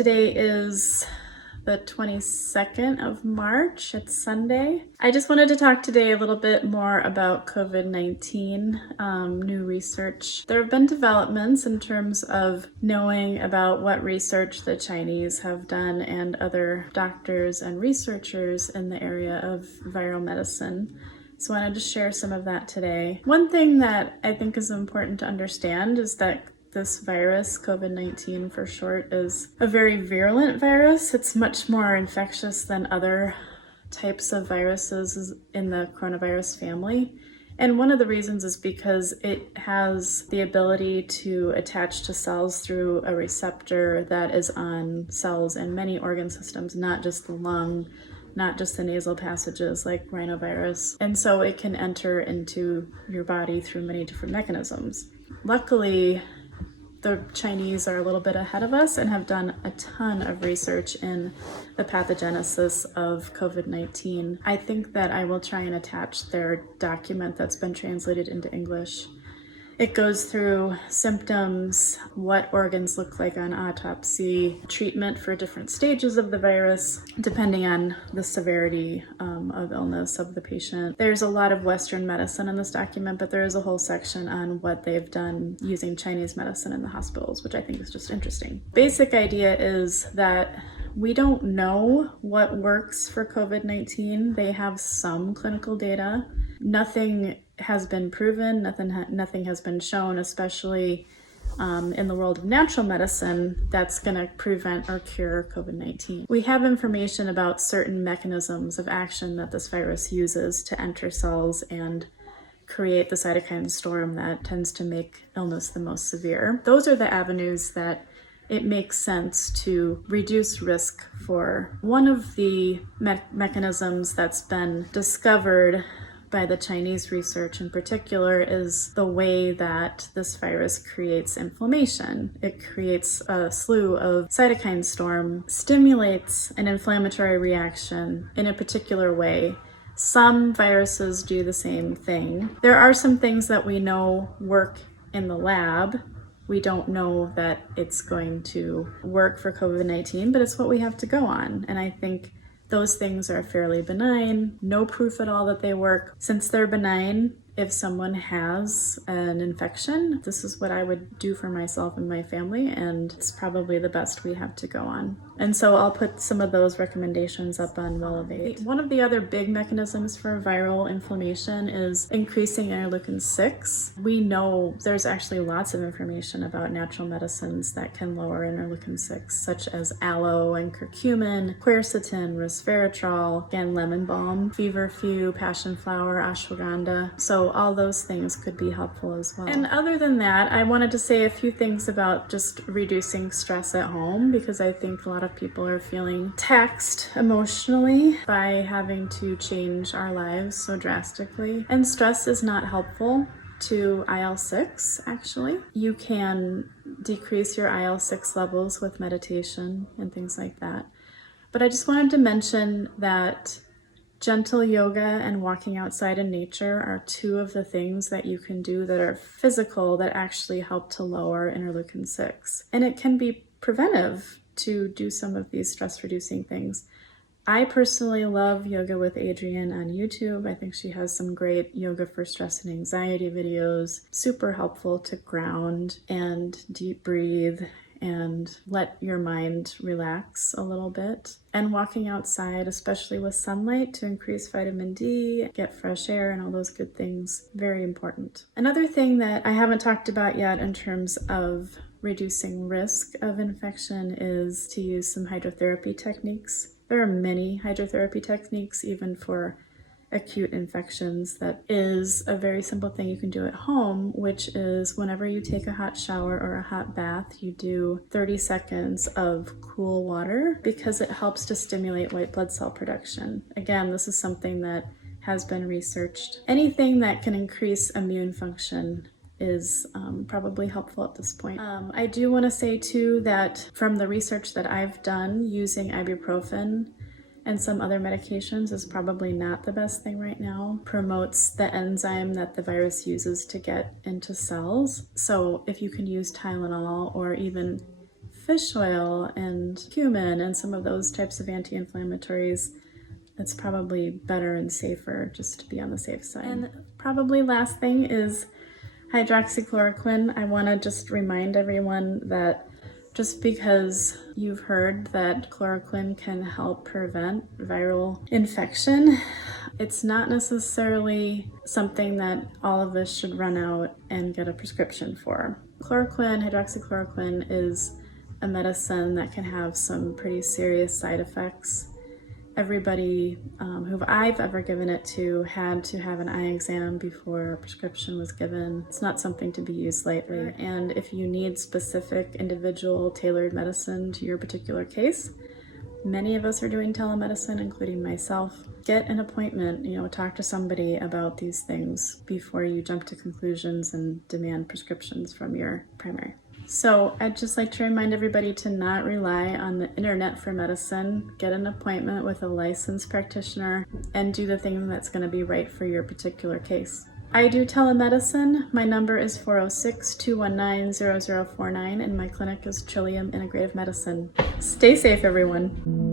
Today is the 22nd of March. It's Sunday. I just wanted to talk today a little bit more about COVID-19, new research. There have been developments in terms of knowing about what research the Chinese have done and other doctors and researchers in the area of viral medicine. So I wanted to share some of that today. One thing that I think is important to understand is that this virus, COVID-19 for short, is a very virulent virus. It's much more infectious than other types of viruses in the coronavirus family. And one of the reasons is because it has the ability to attach to cells through a receptor that is on cells in many organ systems, not just the lung, not just the nasal passages like rhinovirus. And so it can enter into your body through many different mechanisms. Luckily, the Chinese are a little bit ahead of us and have done a ton of research in the pathogenesis of COVID-19. I think that I will try and attach their document that's been translated into English. It goes through symptoms, what organs look like on autopsy, treatment for different stages of the virus, depending on the severity of illness of the patient. There's a lot of Western medicine in this document, but there is a whole section on what they've done using Chinese medicine in the hospitals, which I think is just interesting. Basic idea is that we don't know what works for COVID-19. They have some clinical data. Nothing has been proven, nothing has been shown, especially in the world of natural medicine, that's going to prevent or cure COVID-19. We have information about certain mechanisms of action that this virus uses to enter cells and create the cytokine storm that tends to make illness the most severe. Those are the avenues that it makes sense to reduce risk for. One of the mechanisms that's been discovered by the Chinese research in particular is the way that this virus creates inflammation. It creates a slew of cytokine storm, stimulates an inflammatory reaction in a particular way. Some viruses do the same thing. There are some things that we know work in the lab. We don't know that it's going to work for COVID-19, but it's what we have to go on. And I think those things are fairly benign, no proof at all that they work. Since they're benign, if someone has an infection, this is what I would do for myself and my family, and it's probably the best we have to go on. And so I'll put some of those recommendations up on Relevate. One of the other big mechanisms for viral inflammation is increasing Interleukin 6. We know there's actually lots of information about natural medicines that can lower Interleukin 6, such as aloe and curcumin, quercetin, resveratrol, again, lemon balm, feverfew, passion flower, ashwagandha. So all those things could be helpful as well. And other than that, I wanted to say a few things about just reducing stress at home, because I think a lot of people are feeling taxed emotionally by having to change our lives so drastically. And stress is not helpful to IL-6, actually. You can decrease your IL-6 levels with meditation and things like that. But I just wanted to mention that gentle yoga and walking outside in nature are two of the things that you can do that are physical that actually help to lower Interleukin 6. And it can be preventive to do some of these stress-reducing things. I personally love Yoga with Adrienne on YouTube. I think she has some great yoga for stress and anxiety videos. Super helpful to ground and deep breathe and let your mind relax a little bit. And walking outside, especially with sunlight, to increase vitamin D, get fresh air, and all those good things, very important. Another thing that I haven't talked about yet in terms of reducing risk of infection is to use some hydrotherapy techniques. There are many hydrotherapy techniques, even for acute infections. That is a very simple thing you can do at home, which is whenever you take a hot shower or a hot bath, you do 30 seconds of cool water because it helps to stimulate white blood cell production. Again, this is something that has been researched. Anything that can increase immune function is probably helpful at this point. I do want to say too that from the research that I've done, using ibuprofen and some other medications is probably not the best thing right now. Promotes the enzyme that the virus uses to get into cells. So if you can use Tylenol or even fish oil and cumin and some of those types of anti-inflammatories, it's probably better and safer just to be on the safe side. And probably last thing is hydroxychloroquine. I want to just remind everyone that just because you've heard that chloroquine can help prevent viral infection, it's not necessarily something that all of us should run out and get a prescription for. Chloroquine, hydroxychloroquine, is a medicine that can have some pretty serious side effects. Everybody who I've ever given it to had to have an eye exam before a prescription was given. It's not something to be used lightly. And if you need specific individual tailored medicine to your particular case, many of us are doing telemedicine, including myself. Get an appointment, talk to somebody about these things before you jump to conclusions and demand prescriptions from your primary. So I'd just like to remind everybody to not rely on the internet for medicine. Get an appointment with a licensed practitioner and do the thing that's going to be right for your particular case. I do telemedicine. My number is 406-219-0049 and my clinic is Trillium Integrative Medicine. Stay safe, everyone.